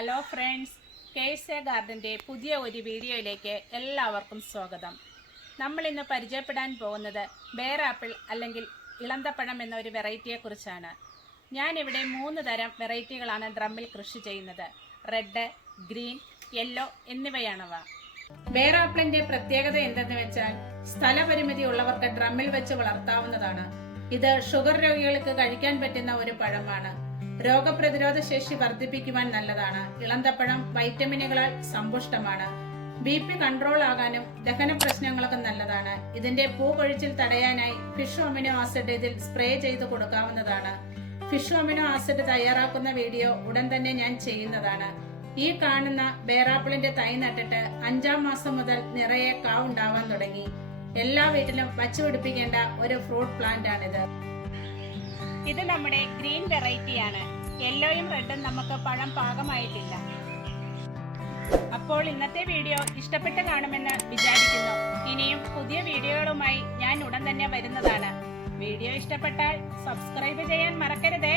Hello friends കേഴ്സെ ഗാർഡന്റെ പുതിയ ഒരു വീഡിയോയിലേക്ക് എല്ലാവർക്കും സ്വാഗതം. നമ്മൾ ഇന്ന് പരിചയപ്പെടാൻ പോകുന്നത് ബേറാപ്പിൾ അല്ലെങ്കിൽ ഇളന്തപ്പഴം എന്ന ഒരു വെറൈറ്റിയെക്കുറിച്ചാണ് ഞാനിവിടെ മൂന്ന് തരം വെറൈറ്റികളാണ് ഡ്രമ്മിൽ കൃഷി ചെയ്യുന്നത്. റെഡ് ഗ്രീൻ യെല്ലോ എന്നിവയാണവ. ബേറാപ്പിളിന്റെ പ്രത്യേകത എന്തെന്ന് വെച്ചാൽ സ്ഥലപരിമിതി ഉള്ളവർക്ക് ഡ്രമ്മിൽ വെച്ച് വളർത്താവുന്നതാണ്. ഇത് ഷുഗർ രോഗികൾക്ക് കഴിക്കാൻ പറ്റുന്ന ഒരു പഴമാണ്. രോഗപ്രതിരോധ ശേഷി വർദ്ധിപ്പിക്കുവാൻ നല്ലതാണ്. ഇളന്തപ്പഴം വൈറ്റമിനുകളാൽ സമ്പുഷ്ടമാണ്. ബി പി കൺട്രോൾ ആകാനും ദഹന പ്രശ്നങ്ങളൊക്കെ നല്ലതാണ്. ഇതിന്റെ പൂ കൊഴിച്ചിൽ തടയാനായി ഫിഷ് ഒമിനോ ആസിഡ് ഇതിൽ സ്പ്രേ ചെയ്ത് കൊടുക്കാവുന്നതാണ്. ഫിഷ് ഒമിനോ ആസിഡ് തയ്യാറാക്കുന്ന വീഡിയോ ഉടൻ തന്നെ ഞാൻ ചെയ്യുന്നതാണ്. ഈ കാണുന്ന ബേറാപ്പിളിന്റെ തൈ നട്ടിട്ട് അഞ്ചാം മാസം മുതൽ നിറയെ കാവ് ഉണ്ടാവാൻ തുടങ്ങി. എല്ലാ വീട്ടിലും വച്ചുപിടിപ്പിക്കേണ്ട ഒരു ഫ്രൂട്ട് പ്ലാന്റ് ആണിത് ഇത് നമ്മുടെ ഗ്രീൻ വെറൈറ്റിയാണ്. യെല്ലോയും റെഡും നമുക്ക് പഴം പാകമായിട്ടില്ല. അപ്പോൾ ഇന്നത്തെ വീഡിയോ ഇഷ്ടപ്പെട്ട് കാണുമെന്ന് വിചാരിക്കുന്നു. ഇനിയും പുതിയ വീഡിയോകളുമായി ഞാൻ ഉടൻ തന്നെ വരുന്നതാണ്. വീഡിയോ ഇഷ്ടപ്പെട്ടാൽ സബ്സ്ക്രൈബ് ചെയ്യാൻ മറക്കരുതേ.